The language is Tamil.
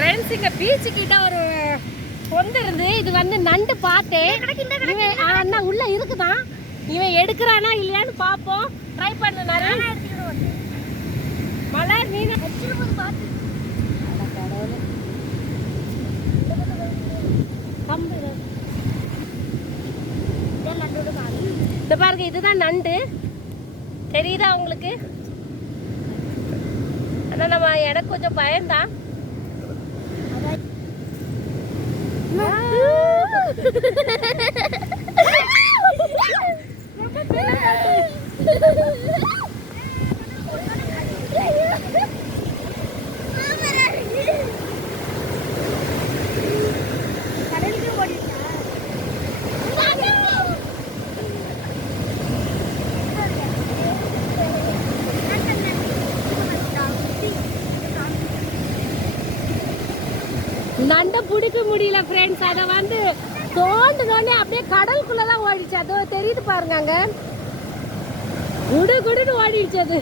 ஃப்ரெண்ட்ஸ் இங்க பீச் கிட்ட ஒரு பொந்து இருந்து இது வந்து நண்டு பார்த்தேன். இவன் அண்ணா உள்ள இருக்குதான், இவன் எடுக்கிறானா இல்லையான்னு பார்ப்போம். ட்ரை பண்ண நிறைய மலர் மீன் இந்த பாருங்க, இதுதான் நண்டு. தெரியுதா உங்களுக்கு? ஆனா நம்ம எனக்கு கொஞ்சம் பயம்தான். நண்டை பிடிக்க முடியல ஃப்ரெண்ட்ஸ். அதை வந்து தோண்டினோடனே அப்படியே கடலுக்குள்ளதான் ஓடிச்சு. அதோ தெரியுது பாருங்க, அங்க குடு குடுன்னு ஓடிடுச்சு அது.